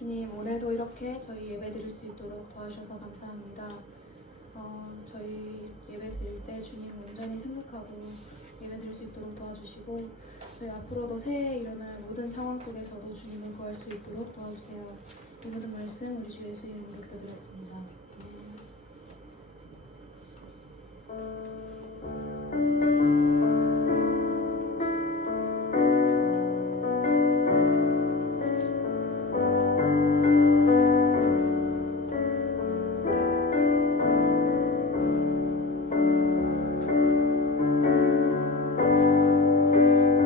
주님, 오늘도 이렇게 저희 예배 드릴 수 있도록 도와주셔서 감사합니다. 저희 예배 드릴 때 주님 온전히 생각하고 예배 드릴 수 있도록 도와주시고, 저희 앞으로도 새해에 일어날 모든 상황 속에서도 주님을 구할 수 있도록 도와주세요. 이 모든 말씀 우리 주 예수 이름으로 기도드렸습니다.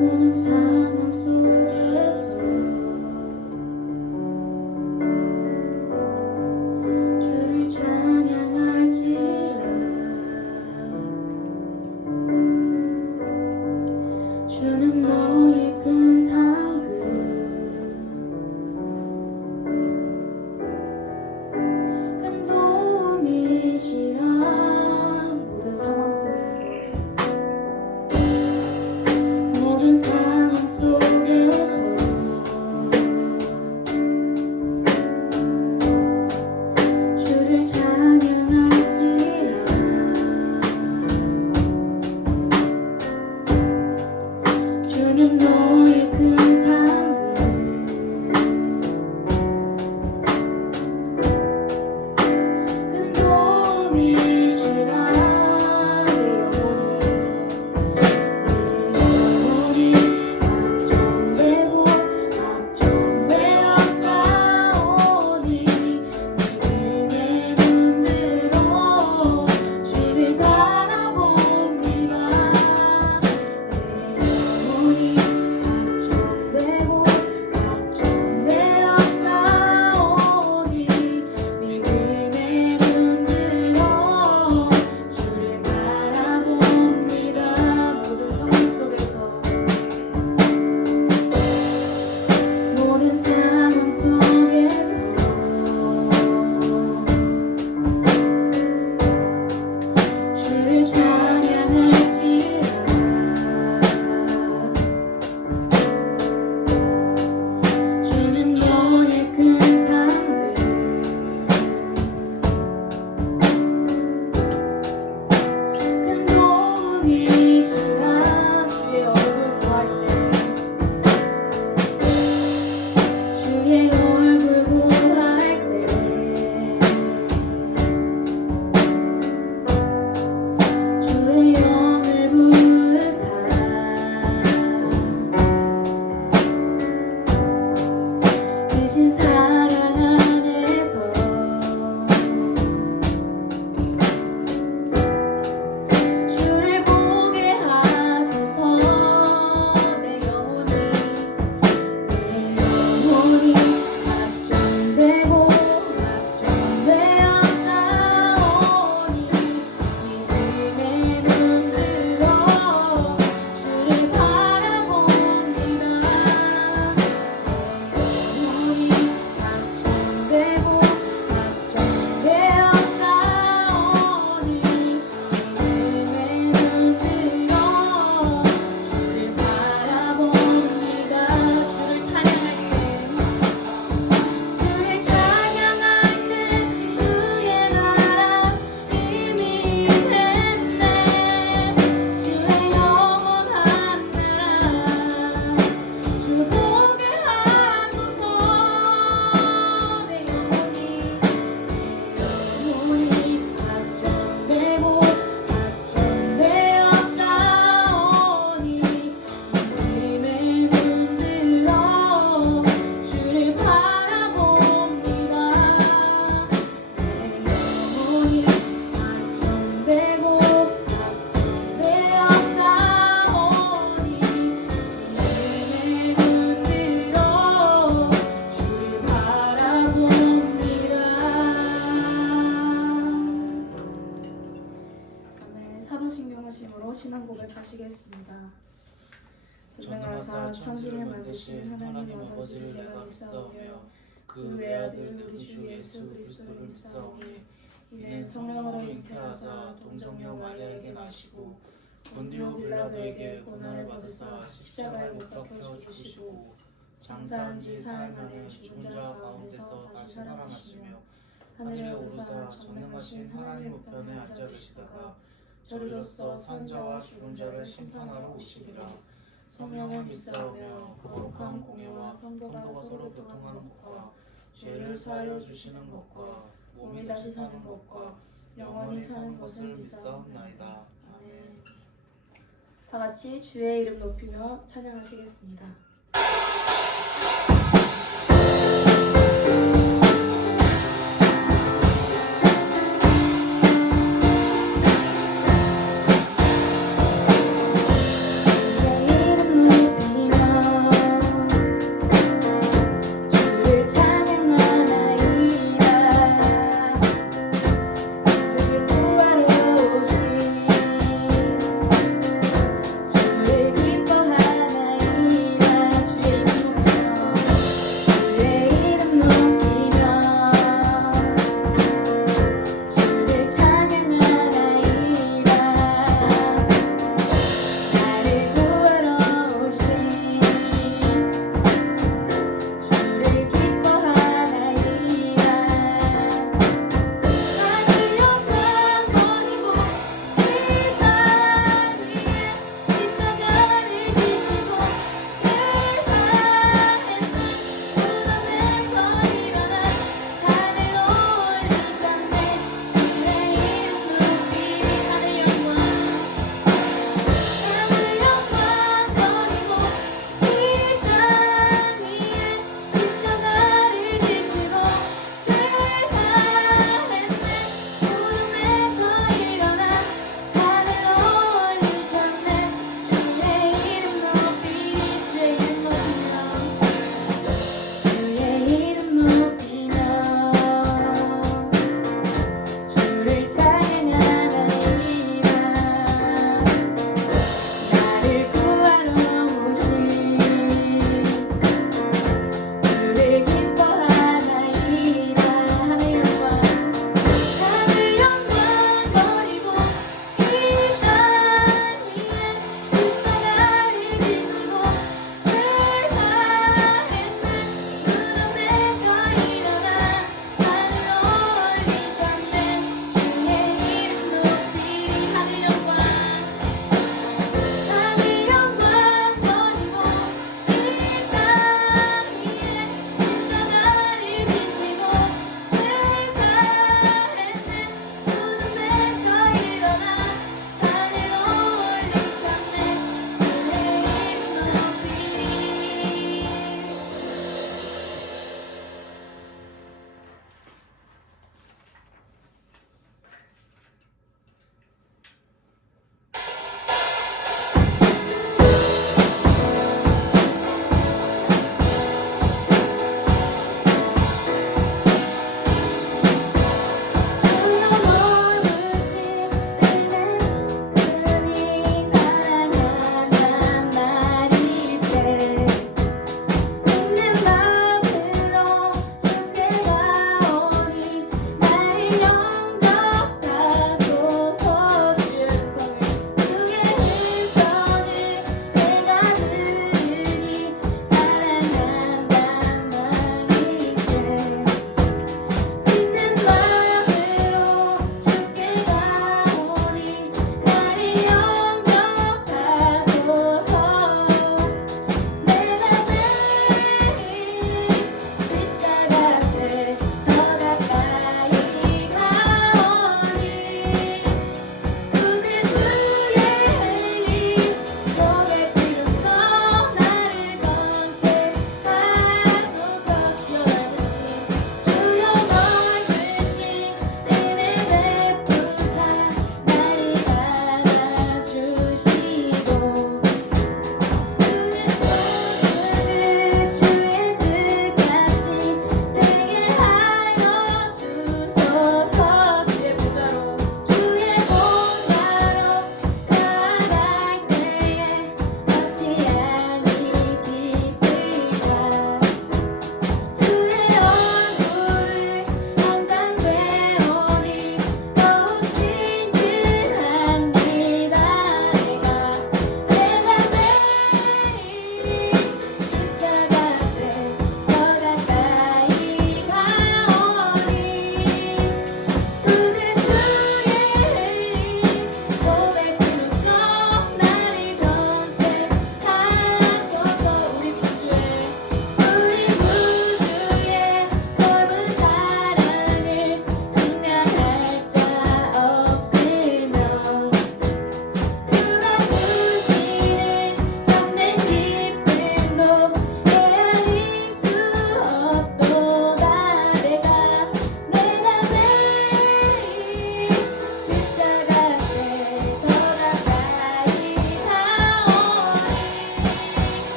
모든 상황 속에서 주를 찬양할지라. 주는 너의 큰 상급, 큰 도움이시라. 모든 상황 속에서 모든 상황 속에서 주를 찬양할지라. 주는 너의 큰 상급, 큰 도움이시라. 신앙 고백하시겠습니다. 전능하사 천지를 만드신 하나님 아버지를 내가 믿사오며 그 외아들 우리 주 예수 그리스도를 믿사오니 이는 성령으로 잉태하사 동정녀 마리아에게 나시고 본디오 빌라도에게 고난을 받으사 십자가에 못 박혀 죽으시고 장사한 지 사흘 만에 죽은 자 가운데서 다시 살아나시며 하늘에 오르사 전능하신 하나님 우편에 앉아 계시다가 저리로서 산 자와 죽은 자를 심판하러 오시리라. 성령을 믿사오며 거룩한 공예와 성도가 서로 교통하는 것과 죄를 사하여 주시는 것과 몸이 다시 사는 것과 영원히 사는 것을 믿사옵나이다. 아멘. 다 같이 주의 이름 높이며 찬양하시겠습니다. 주를 기뻐하나이다.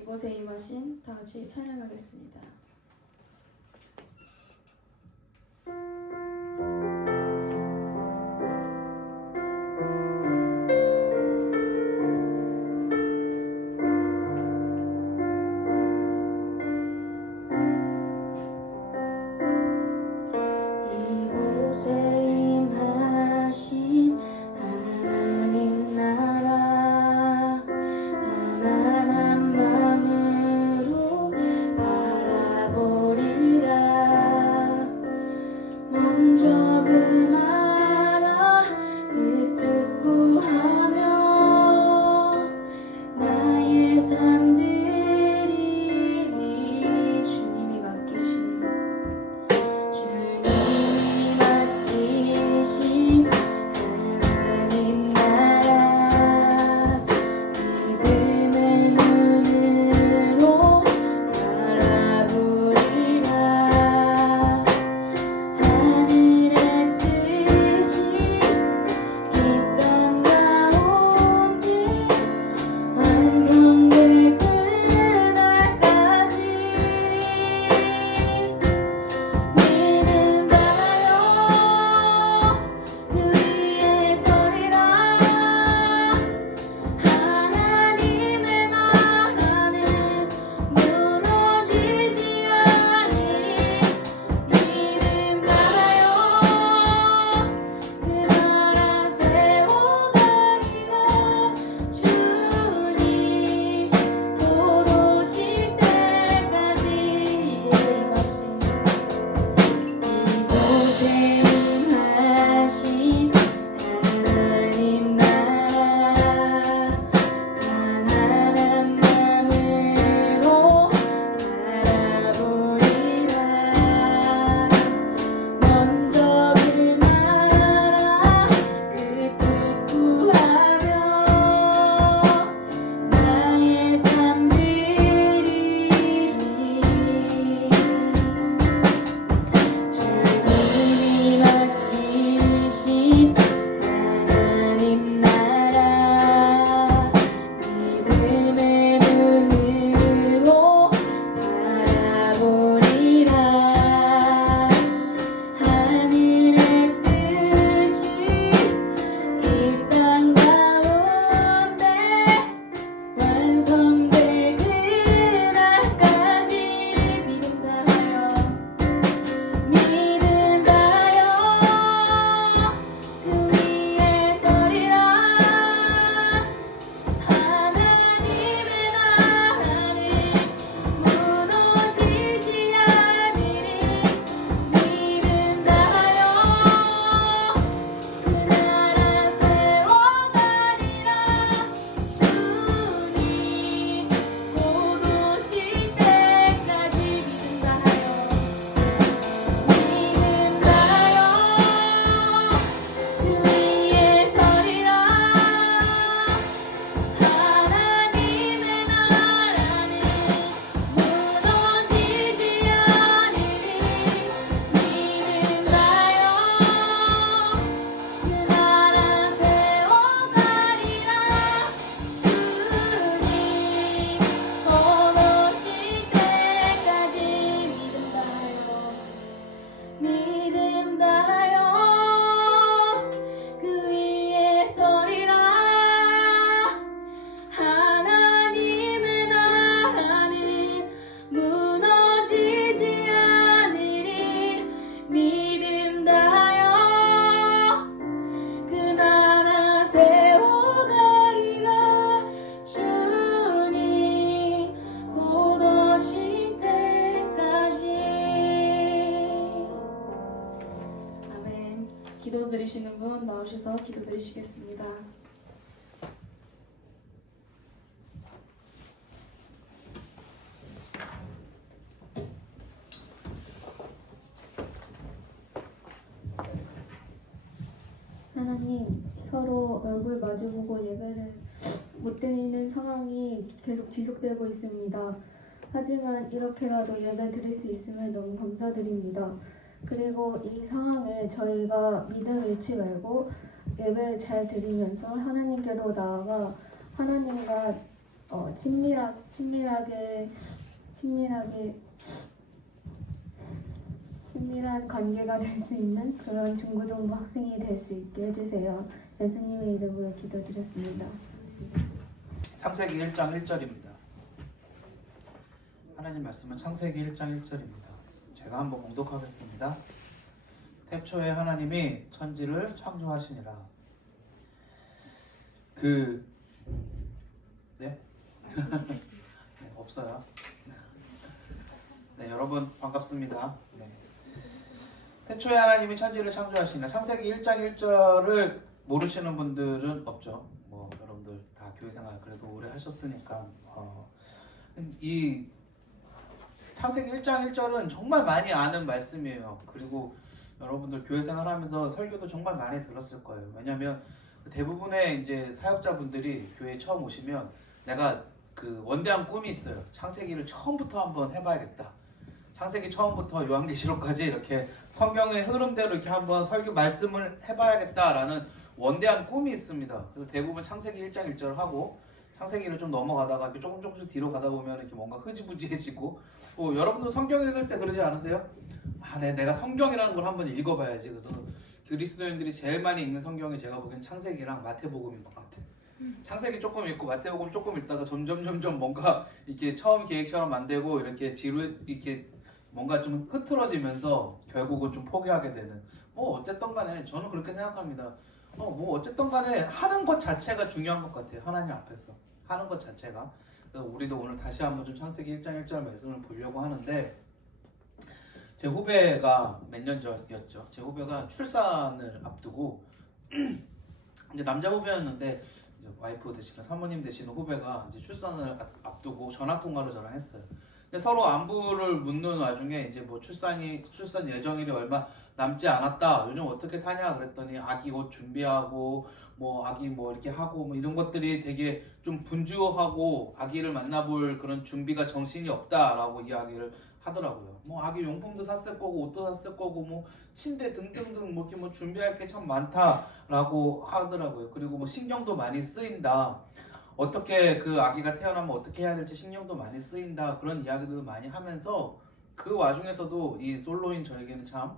이곳에 임하신 다 같이 찬양하겠습니다. 이곳에 임하신 하나님 나라 가난한 마음으로 바라보리라. 먼저 그 나라 그 뜻 구하며 나의 삶들이 주님이 맡기신 하나님 나라 믿음의 눈으로 바라보리라. 하늘의 뜻이 이 땅 가운데 완성될 그날까지 믿음하여 그 위에 서리라. 하나님의 나라는 무너지지 않으리. 믿음하여 그 나라 세워가리라. 주님 곧 오실 때까지 이곳에 임하신 하나님 나라 가난한 마음으로 바라보리라. 먼저 그 나라 그 뜻 구하며 나의 삶들이 주님이 맡기신 하나님 나라 믿음의 눈으로 바라보리라. 하늘의 뜻이 이 땅 가운데 완성될 그날까지 믿음하여 그 위에 서리라. 하나님의 나라는 무너지지 않으리. 믿음하여 그 나라 세워가리라. 주님 곧 오실 때까지 믿음하여 그 위에 서리라. 하나님의 나라는 무너지지 않으리. 믿음하여 그 나라 세워가리라. 주님 곧 오실 때까지 믿음하여 그 위에 서리라. 하나님의 나라는 무너지지 않으리. 믿음하여 그 나라 세워가리라. 주님 곧 오실 때까지. 아멘. 기도 드리시는 분 나오셔서 기도 드리시겠습니다. 하나님, 서로 얼굴 마주보고 예배를 못 드리는 상황이 계속 지속되고 있습니다. 하지만 이렇게라도 예배 드릴 수 있음을 너무 감사드립니다. 그리고 이 상황에 저희가 믿음을 잃지 말고 예배를 잘 드리면서 하나님께로 나아가 하나님과 친밀한 관계가 될 수 있는 그런 중고등부 학생이 될 수 있게 해주세요. 예수님의 이름으로 기도드렸습니다. 창세기 1장 1절입니다. 하나님 말씀은 창세기 1장 1절입니다. 제가 한번 봉독하겠습니다. 태초에 하나님이 천지를 창조하시니라. 네? 없어요. 네, 여러분 반갑습니다. 네. 태초에 하나님이 천지를 창조하시니라. 창세기 1장 1절을 모르시는 분들은 없죠. 뭐 여러분들 다 교회생활 그래도 오래 하셨으니까 이 창세기 1장 1절은 정말 많이 아는 말씀이에요. 그리고 여러분들 교회생활 하면서 설교도 정말 많이 들었을 거예요. 왜냐하면 대부분의 이제 사역자분들이 교회에 처음 오시면 내가 그 원대한 꿈이 있어요. 창세기를 처음부터 한번 해봐야겠다. 창세기 처음부터 요한계시록까지 이렇게 성경의 흐름대로 이렇게 한번 설교 말씀을 해봐야겠다라는 원대한 꿈이 있습니다. 그래서 대부분 창세기 1장 1절을 하고 창세기를 좀 넘어가다가 이렇게 조금씩 뒤로 가다 보면 이렇게 뭔가 흐지부지해지고 여러분도 성경 읽을 때 그러지 않으세요? 내가 성경이라는 걸 한번 읽어봐야지. 그래서 그리스도인들이 제일 많이 읽는 성경이 제가 보기엔 창세기랑 마태복음인 것 같아요. 창세기 조금 읽고 마태복음 조금 읽다가 점점 뭔가 이렇게 처음 계획처럼 안 되고 이렇게 이렇게 뭔가 좀 흐트러지면서 결국은 좀 포기하게 되는. 어쨌든 간에 저는 그렇게 생각합니다. 어쨌든 간에 하는 것 자체가 중요한 것 같아요. 하나님 앞에서 하는 것 자체가. 그래서 우리도 오늘 다시 한번 좀 창세기 1장 1절 말씀을 보려고 하는데, 제 후배가 몇 년 전이었죠. 제 후배가 출산을 앞두고 이제 남자 후배였는데 이제 와이프 되시는 사모님 되시는 후배가 이제 출산을 앞두고 전화 통화를 저랑 했어요. 근데 서로 안부를 묻는 와중에 이제 뭐 출산 예정일이 얼마 남지 않았다. 요즘 어떻게 사냐 그랬더니 아기 옷 준비하고 뭐 아기 뭐 이렇게 하고 뭐 이런 것들이 되게 좀 분주하고 아기를 만나볼 그런 준비가 정신이 없다라고 이야기를 하더라고요. 뭐 아기 용품도 샀을 거고 옷도 샀을 거고 뭐 침대 등등등 뭐 이렇게 뭐 준비할 게 참 많다라고 하더라고요. 그리고 뭐 신경도 많이 쓰인다. 어떻게 그 아기가 태어나면 어떻게 해야 될지 신경도 많이 쓰인다. 그런 이야기들도 많이 하면서 그 와중에서도 이 솔로인 저에게는 참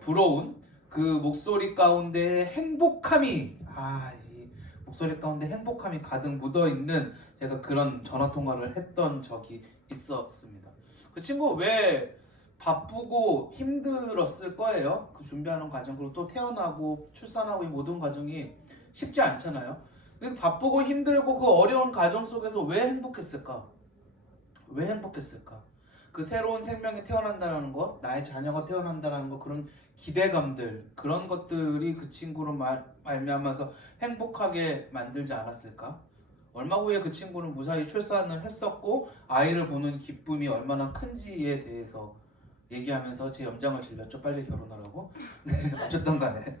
부러운 그 목소리 가운데 행복함이 이 목소리 가운데 행복함이 가득 묻어있는 제가 그런 전화통화를 했던 적이 있었습니다. 그 친구 왜 바쁘고 힘들었을 거예요. 그 준비하는 과정, 그리고 또 태어나고 출산하고 이 모든 과정이 쉽지 않잖아요. 근데 바쁘고 힘들고 그 어려운 과정 속에서 왜 행복했을까? 왜 행복했을까? 그 새로운 생명이 태어난다는 것, 나의 자녀가 태어난다는 것, 그런 기대감들, 그런 것들이 그 친구로 말미암아서 행복하게 만들지 않았을까? 얼마 후에 그 친구는 무사히 출산을 했었고 아이를 보는 기쁨이 얼마나 큰지에 대해서 얘기하면서 제 염장을 질렸죠. 빨리 결혼하라고. 네, 어쨌든 간에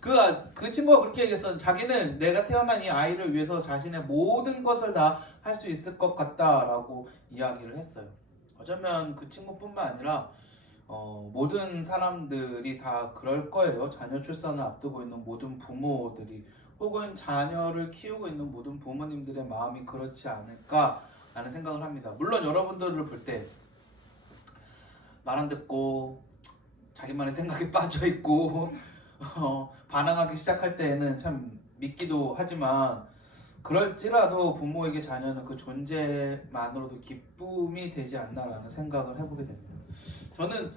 그 친구가 그렇게 얘기했어. 자기는 내가 태어난 이 아이를 위해서 자신의 모든 것을 다 할 수 있을 것 같다라고 이야기를 했어요. 어쩌면 그 친구뿐만 아니라 모든 사람들이 다 그럴 거예요. 자녀 출산을 앞두고 있는 모든 부모들이, 혹은 자녀를 키우고 있는 모든 부모님들의 마음이 그렇지 않을까라는 생각을 합니다. 물론 여러분들을 볼 때 말 안 듣고 자기만의 생각에 빠져 있고 반항하기 시작할 때에는 참 믿기도 하지만, 그럴지라도 부모에게 자녀는 그 존재만으로도 기쁨이 되지 않나라는 생각을 해보게 됩니다. 저는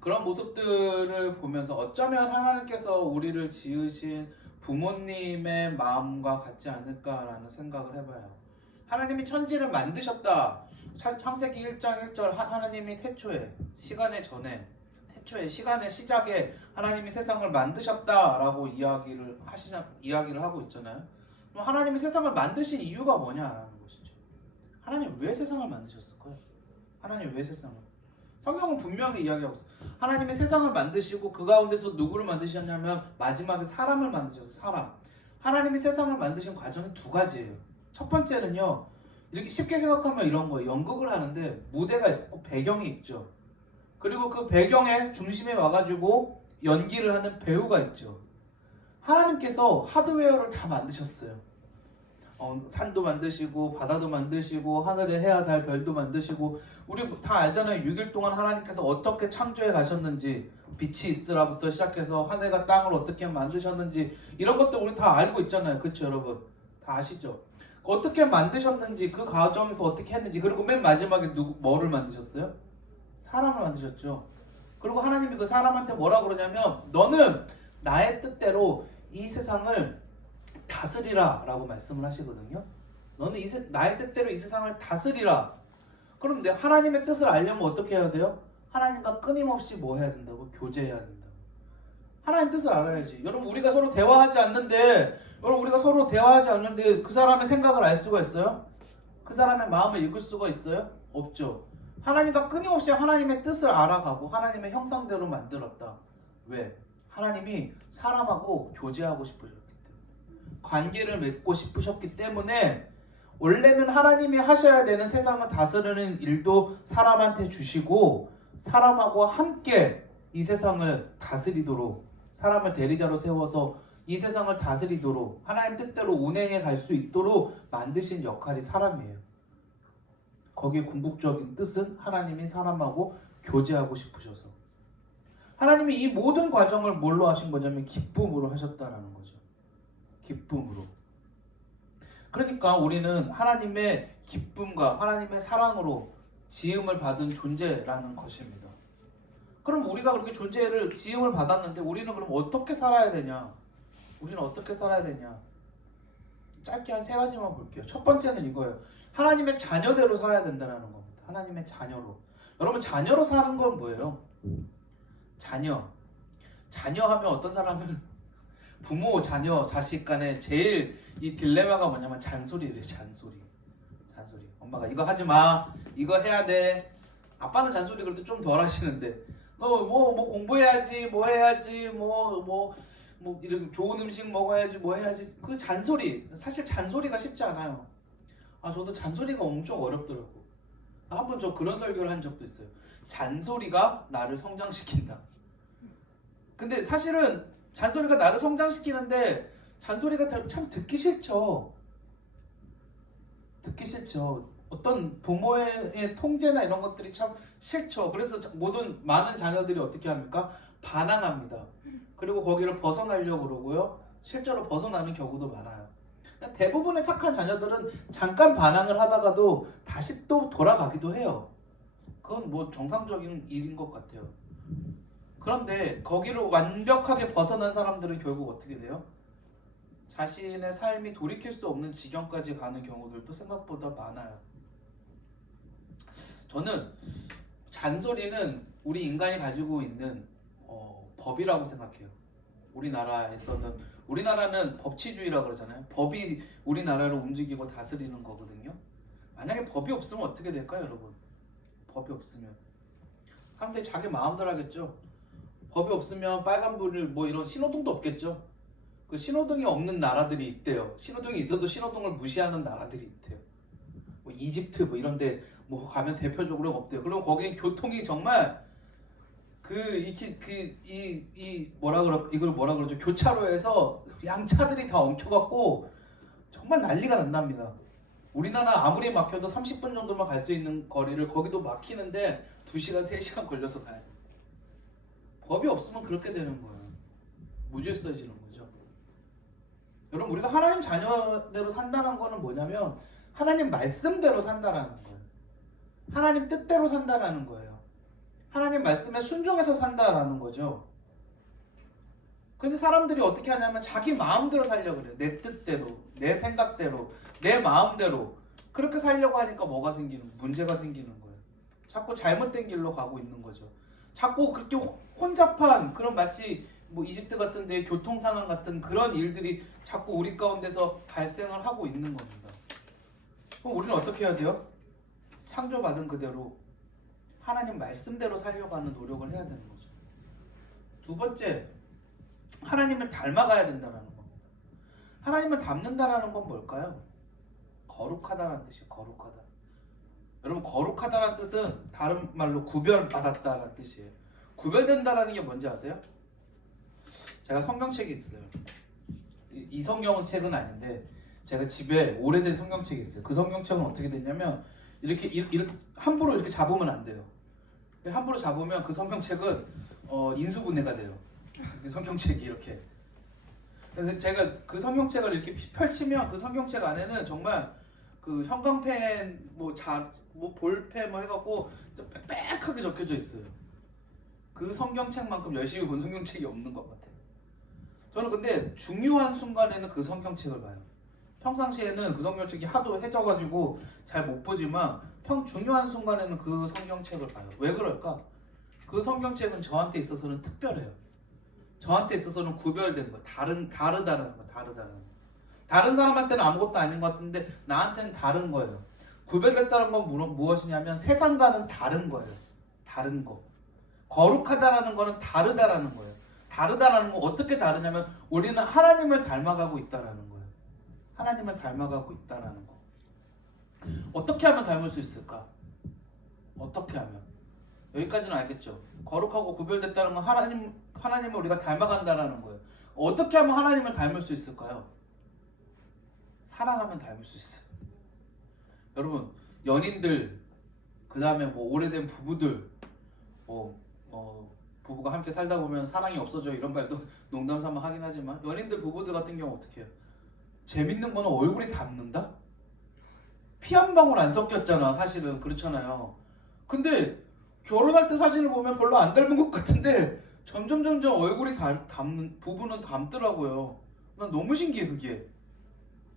그런 모습들을 보면서 어쩌면 하나님께서 우리를 지으신 부모님의 마음과 같지 않을까라는 생각을 해봐요. 하나님이 천지를 만드셨다. 창세기 1장 1절 하나님이 태초에, 시간의 전에, 태초에 시간의 시작에 하나님이 세상을 만드셨다라고 이야기를 하고 있잖아요. 그럼 하나님이 세상을 만드신 이유가 뭐냐라는 것이죠. 하나님 왜 세상을 만드셨을까요? 하나님 왜 세상을? 성경은 분명히 이야기하고 있어요. 하나님이 세상을 만드시고 그 가운데서 누구를 만드셨냐면 마지막에 사람을 만드셨어요. 사람. 하나님이 세상을 만드신 과정이 두 가지예요. 첫 번째는요, 이렇게 쉽게 생각하면 이런 거예요. 연극을 하는데 무대가 있고 배경이 있죠. 그리고 그 배경의 중심에 와가지고 연기를 하는 배우가 있죠. 하나님께서 하드웨어를 다 만드셨어요. 산도 만드시고 바다도 만드시고 하늘에 해와 달 별도 만드시고 우리 다 알잖아요. 6일 동안 하나님께서 어떻게 창조해 가셨는지 빛이 있으라부터 시작해서 하늘과 땅을 어떻게 만드셨는지 이런 것들 우리 다 알고 있잖아요. 그렇죠 여러분? 다 아시죠? 어떻게 만드셨는지 그 과정에서 어떻게 했는지 그리고 맨 마지막에 뭐를 만드셨어요? 사람을 만드셨죠. 그리고 하나님이 그 사람한테 뭐라 그러냐면 너는 나의 뜻대로 이 세상을 다스리라 라고 말씀을 하시거든요. 너는 나의 뜻대로 이 세상을 다스리라. 그럼 하나님의 뜻을 알려면 어떻게 해야 돼요? 하나님과 끊임없이 뭐 해야 된다고? 교제해야 된다고. 하나님 뜻을 알아야지. 여러분 우리가 서로 대화하지 않는데 그 사람의 생각을 알 수가 있어요? 그 사람의 마음을 읽을 수가 있어요? 없죠. 하나님과 끊임없이 하나님의 뜻을 알아가고 하나님의 형상대로 만들었다. 왜? 하나님이 사람하고 교제하고 싶으셨기 때문에 관계를 맺고 싶으셨기 때문에 원래는 하나님이 하셔야 되는 세상을 다스리는 일도 사람한테 주시고 사람하고 함께 이 세상을 다스리도록 사람을 대리자로 세워서 이 세상을 다스리도록 하나님 뜻대로 운행해 갈 수 있도록 만드신 역할이 사람이에요. 거기에 궁극적인 뜻은 하나님이 사람하고 교제하고 싶으셔서 하나님이 이 모든 과정을 뭘로 하신 거냐면 기쁨으로 하셨다라는 거죠. 기쁨으로. 그러니까 우리는 하나님의 기쁨과 하나님의 사랑으로 지음을 받은 존재라는 것입니다. 그럼 우리가 그렇게 지음을 받았는데 우리는 그럼 어떻게 살아야 되냐? 우리는 어떻게 살아야 되냐? 짧게 한 3가지만 볼게요. 첫 번째는 이거예요. 하나님의 자녀대로 살아야 된다는 겁니다. 하나님의 자녀로. 여러분 자녀로 사는 건 뭐예요? 자녀 하면 어떤 사람은 부모, 자녀, 자식 간에 제일 이 딜레마가 뭐냐면 잔소리래요. 잔소리. 엄마가 이거 하지 마. 이거 해야 돼. 아빠는 잔소리 그래도 좀 덜 하시는데 너 뭐 공부해야지. 뭐 해야지. 이렇게 좋은 음식 먹어야지. 뭐 해야지. 그 잔소리. 사실 잔소리가 쉽지 않아요. 저도 잔소리가 엄청 어렵더라고. 한번 저 그런 설교를 한 적도 있어요. 잔소리가 나를 성장시킨다. 근데 사실은 잔소리가 나를 성장시키는데 잔소리가 참 듣기 싫죠. 어떤 부모의 통제나 이런 것들이 참 싫죠. 그래서 많은 자녀들이 어떻게 합니까? 반항합니다. 그리고 거기를 벗어나려고 그러고요. 실제로 벗어나는 경우도 많아요. 대부분의 착한 자녀들은 잠깐 반항을 하다가도 다시 또 돌아가기도 해요. 그건 뭐 정상적인 일인 것 같아요. 그런데 거기를 완벽하게 벗어난 사람들은 결국 어떻게 돼요? 자신의 삶이 돌이킬 수 없는 지경까지 가는 경우들도 생각보다 많아요. 저는 잔소리는 우리 인간이 가지고 있는 법이라고 생각해요. 우리나라는 법치주의라고 그러잖아요. 법이 우리나라를 움직이고 다스리는 거거든요. 만약에 법이 없으면 어떻게 될까요, 여러분? 법이 없으면 사람들이 자기 마음대로 하겠죠. 법이 없으면 빨간불을 이런 신호등도 없겠죠. 그 신호등이 없는 나라들이 있대요. 신호등이 있어도 신호등을 무시하는 나라들이 있대요. 이집트 이런데 가면 대표적으로 없대요. 그럼 거기는 교통이 정말 이걸 뭐라 그러죠? 교차로에서 양차들이 다 엉켜갖고 정말 난리가 난답니다. 우리나라 아무리 막혀도 30분 정도만 갈 수 있는 거리를 거기도 막히는데 2시간, 3시간 걸려서 가요. 법이 없으면 그렇게 되는 거예요. 무질서해지는 거죠. 여러분 우리가 하나님 자녀대로 산다는 거는 뭐냐면 하나님 말씀대로 산다라는 거예요. 하나님 뜻대로 산다라는 거예요. 하나님 말씀에 순종해서 산다라는 거죠. 근데 사람들이 어떻게 하냐면 자기 마음대로 살려고 그래요. 내 뜻대로, 내 생각대로, 내 마음대로 그렇게 살려고 하니까 문제가 생기는 거예요. 자꾸 잘못된 길로 가고 있는 거죠. 자꾸 그렇게 혼잡한 그런 마치 이집트 같은 데 교통 상황 같은 그런 일들이 자꾸 우리 가운데서 발생을 하고 있는 겁니다. 그럼 우리는 어떻게 해야 돼요? 창조받은 그대로 하나님 말씀대로 살려고 하는 노력을 해야 되는 거죠. 두 번째, 하나님을 닮아가야 된다는 겁니다. 하나님을 닮는다는 건 뭘까요? 거룩하다는 뜻이에요. 거룩하다. 여러분 거룩하다는 뜻은 다른 말로 구별받았다는 뜻이에요. 구별된다는 게 뭔지 아세요? 제가 성경책이 있어요. 이 성경은 책은 아닌데 제가 집에 오래된 성경책이 있어요. 그 성경책은 어떻게 됐냐면 이렇게 함부로 이렇게 잡으면 안 돼요. 함부로 잡으면 그 성경책은 인수분해가 돼요. 성경책이 이렇게. 그래서 제가 그 성경책을 이렇게 펼치면 그 성경책 안에는 정말 그 형광펜 뭐 볼펜 뭐 해갖고 좀 빽빽하게 적혀져 있어요. 그 성경책만큼 열심히 본 성경책이 없는 것 같아요. 저는 근데 중요한 순간에는 그 성경책을 봐요. 평상시에는 그 성경책이 하도 해져가지고 잘 못 보지만 중요한 순간에는 그 성경책을 봐요. 왜 그럴까? 그 성경책은 저한테 있어서는 특별해요. 저한테 있어서는 구별된 거, 다르다는 거, 다르다는 거. 다른 사람한테는 아무것도 아닌 것 같은데 나한테는 다른 거예요. 구별됐다는 건 무엇이냐면 세상과는 다른 거예요. 다른 거. 거룩하다라는 거는 다르다라는 거예요. 다르다라는 거 어떻게 다르냐면 우리는 하나님을 닮아가고 있다라는 거예요. 하나님을 닮아가고 있다라는 거. 어떻게 하면 닮을 수 있을까? 어떻게 하면? 여기까지는 알겠죠? 거룩하고 구별됐다는 건 하나님을 우리가 닮아간다라는 거예요. 어떻게 하면 하나님을 닮을 수 있을까요? 사랑하면 닮을 수 있어요. 여러분, 연인들, 그 다음에 뭐 오래된 부부들, 부부가 함께 살다 보면 사랑이 없어져 이런 말도 농담 삼아 하긴 하지만 연인들 부부들 같은 경우 어떻게 해요? 재밌는 거는 얼굴이 닮는다? 피 한 방울 안 섞였잖아. 사실은 그렇잖아요. 근데 결혼할 때 사진을 보면 별로 안 닮은 것 같은데 점점 얼굴이 닮는 부부는 닮더라고요. 난 너무 신기해 그게.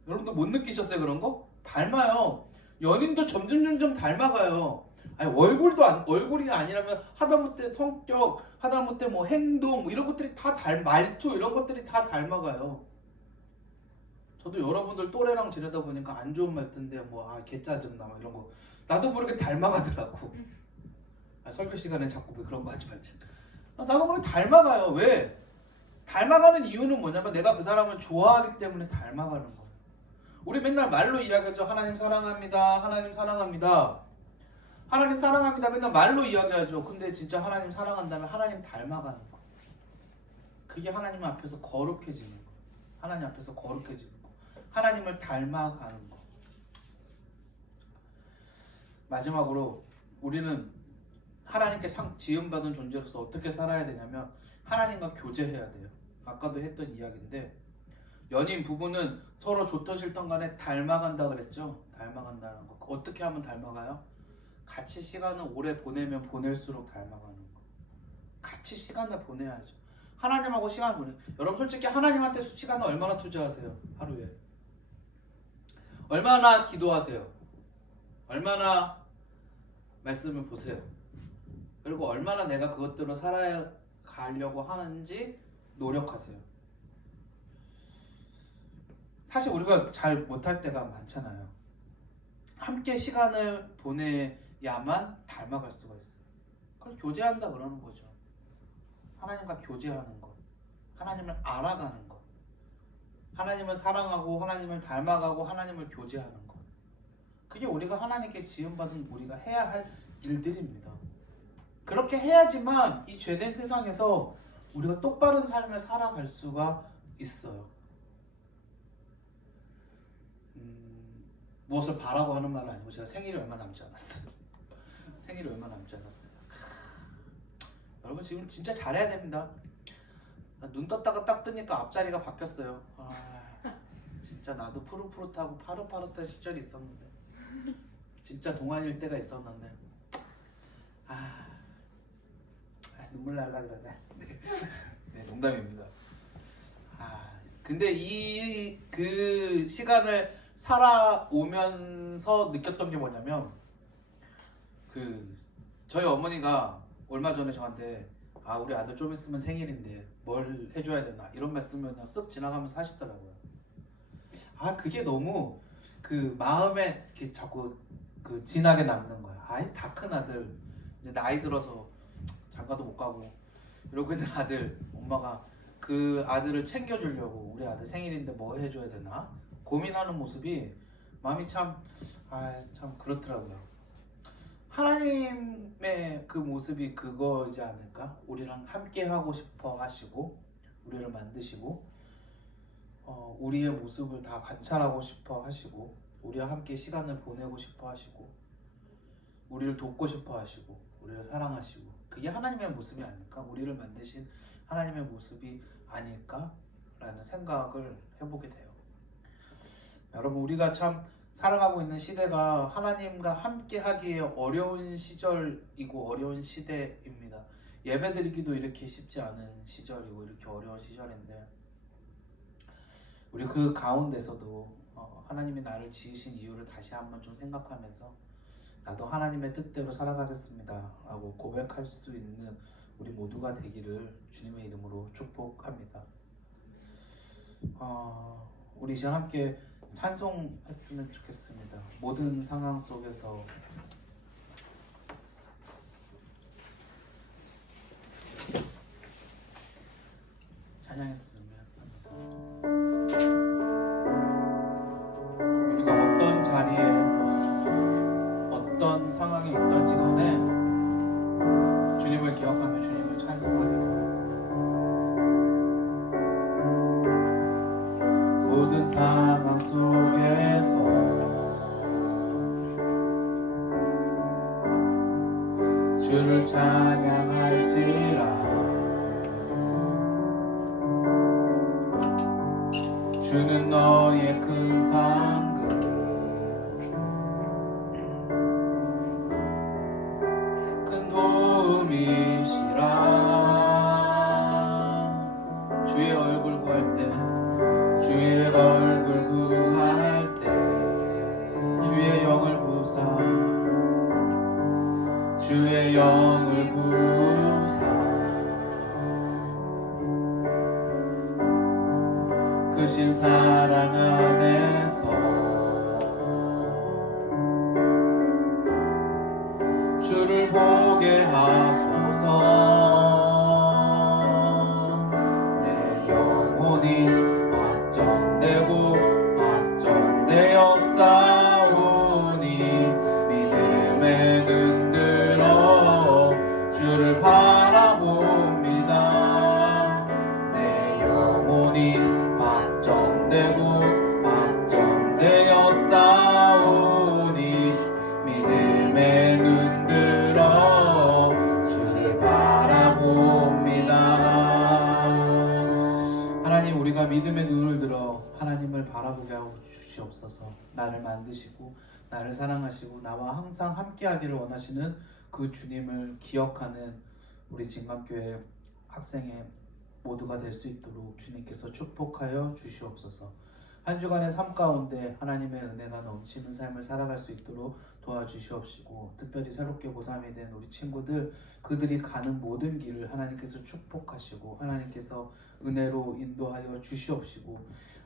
여러분도 못 느끼셨어요 그런 거? 닮아요. 연인도 점점 닮아가요. 아니 얼굴이 아니라면 하다못해 성격, 하다못해 뭐 행동 뭐 이런 것들이 다 말투 이런 것들이 다 닮아가요. 저도 여러분들 또래랑 지내다 보니까 안 좋은 말투인데 개 짜증나 막 이런 거 나도 모르게 닮아가더라고. 설교 시간에 자꾸 그런 거 하지 말자. 나도 모르게 닮아가요. 왜? 닮아가는 이유는 뭐냐면 내가 그 사람을 좋아하기 때문에 닮아가는 거예요. 우리 맨날 말로 이야기하죠. 하나님 사랑합니다. 하나님 사랑합니다. 하나님 사랑합니다. 맨날 말로 이야기하죠. 근데 진짜 하나님 사랑한다면 하나님 닮아가는 거. 그게 하나님 앞에서 거룩해지는 거. 하나님 앞에서 거룩해지는 거. 하나님을 닮아가는 거. 마지막으로 우리는 하나님께 지음받은 존재로서 어떻게 살아야 되냐면 하나님과 교제해야 돼요. 아까도 했던 이야기인데 연인 부부는 서로 좋던 싫던 간에 닮아간다 그랬죠. 닮아간다는 거. 어떻게 하면 닮아가요? 같이 시간을 오래 보내면 보낼수록 닮아가는 거. 같이 시간을 보내야죠. 하나님하고 시간을 보내. 여러분 솔직히 하나님한테 시간을 얼마나 투자하세요? 하루에. 얼마나 기도하세요? 얼마나 말씀을 보세요? 그리고 얼마나 내가 그것대로 살아가려고 하는지 노력하세요. 사실 우리가 잘 못할 때가 많잖아요. 함께 시간을 보내야만 닮아갈 수가 있어요. 그걸 교제한다 그러는 거죠. 하나님과 교제하는 것, 하나님을 알아가는 것, 하나님을 사랑하고 하나님을 닮아가고 하나님을 교제하는 것. 그게 우리가 하나님께 지음받은 우리가 해야 할 일들입니다. 그렇게 해야지만 이 죄된 세상에서 우리가 똑바른 삶을 살아갈 수가 있어요. 무엇을 바라고 하는 말은 아니고 제가 생일이 얼마 남지 않았어요. 생일이 얼마 남지 않았어요. 여러분 지금 진짜 잘해야 됩니다. 눈 떴다가 딱 뜨니까 앞자리가 바뀌었어요. 진짜 나도 푸릇푸릇하고 파릇파릇한 시절이 있었는데 진짜 동안일 때가 있었는데 눈물 날라 그러네. 네, 농담입니다. 근데 그 시간을 살아오면서 느꼈던 게 뭐냐면 저희 어머니가 얼마 전에 저한테 우리 아들 좀 있으면 생일인데 뭘 해줘야 되나 이런 말씀을 그냥 쓱 지나가면서 하시더라고요. 그게 너무 마음에 이렇게 자꾸 진하게 남는 거야. 다 큰 아들 이제 나이 들어서 장가도 못 가고 이러고 있는 아들, 엄마가 그 아들을 챙겨주려고 우리 아들 생일인데 뭐 해줘야 되나 고민하는 모습이 마음이 참 그렇더라고요. 하나님의 그 모습이 그거지 않을까? 우리랑 함께 하고 싶어 하시고 우리를 만드시고 우리의 모습을 다 관찰하고 싶어 하시고 우리와 함께 시간을 보내고 싶어 하시고 우리를 돕고 싶어 하시고 우리를 사랑하시고 그게 하나님의 모습이 아닐까? 우리를 만드신 하나님의 모습이 아닐까라는 생각을 해보게 돼요. 여러분, 우리가 참 살아가고 있는 시대가 하나님과 함께 하기에 어려운 시절이고 어려운 시대입니다. 예배드리기도 이렇게 쉽지 않은 시절이고 이렇게 어려운 시절인데 우리 그 가운데서도 하나님이 나를 지으신 이유를 다시 한번 좀 생각하면서 나도 하나님의 뜻대로 살아가겠습니다 라고 고백할 수 있는 우리 모두가 되기를 주님의 이름으로 축복합니다. 우리 이제 함께 찬송했으면 좋겠습니다. 모든 상황 속에서 찬양했으면 합니다. 우리가 어떤 자리에 어떤 상황이 있던지 간에 주님을 기억하며 주님을 찬송하며 모든 상황 속에서 주를 찬양할지라 주는 너의 큰 상급 큰 도움이시라 주의 얼굴 구할 때 주의 얼굴 구할 때 주의 영을 부사 주의 영을 부사 크신 사랑 안에서 주를 보게 하소서 내 영혼이 확정되고 확정되어 싸우니 믿음에 눈 들어 주를 바라봅니다 내 영혼이 확정되고 확정되어 싸우니 믿음에 눈 들어 주를 바라봅니다. 하나님, 우리가 믿음의 눈을 들어 하나님을 바라보게 하고 주시옵소서. 나를 만드시고 나를 사랑하시고 나와 항상 함께하기를 원하시는 그 주님을 기억하는 우리 진감교회 학생의 모두가 될 수 있도록 주님께서 축복하여 주시옵소서. 한 주간의 삶 가운데 하나님의 은혜가 넘치는 삶을 살아갈 수 있도록 도와주시옵시고 특별히 새롭게 고3이 된 우리 친구들 그들이 가는 모든 길을 하나님께서 축복하시고 하나님께서 은혜로 인도하여 주시옵시고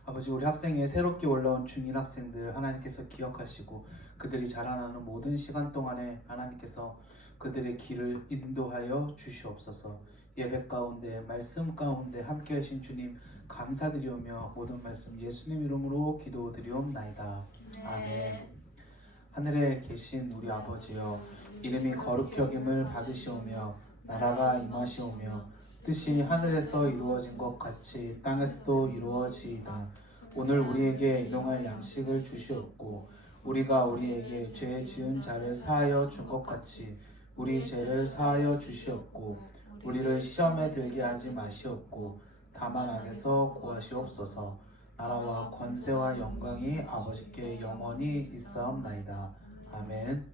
아버지 우리 학생의 새롭게 올라온 중일 학생들 하나님께서 기억하시고 그들이 자라나는 모든 시간 동안에 하나님께서 그들의 길을 인도하여 주시옵소서. 예배 가운데 말씀 가운데 함께 하신 주님 감사드리오며 모든 말씀 예수님 이름으로 기도드리옵나이다. 아멘. 하늘에 계신 우리 아버지여 이름이 거룩히 여김을 받으시오며 나라가 임하시오며 뜻이 하늘에서 이루어진 것 같이 땅에서도 이루어지이다. 오늘 우리에게 일용할 양식을 주시옵고 우리가 우리에게 죄 지은 자를 사하여 준 것 같이 우리 죄를 사하여 주시옵고 우리를 시험에 들게 하지 마시옵고 다만 악에서 구하시옵소서. 나라와 권세와 영광이 아버지께 영원히 있사옵나이다. 아멘.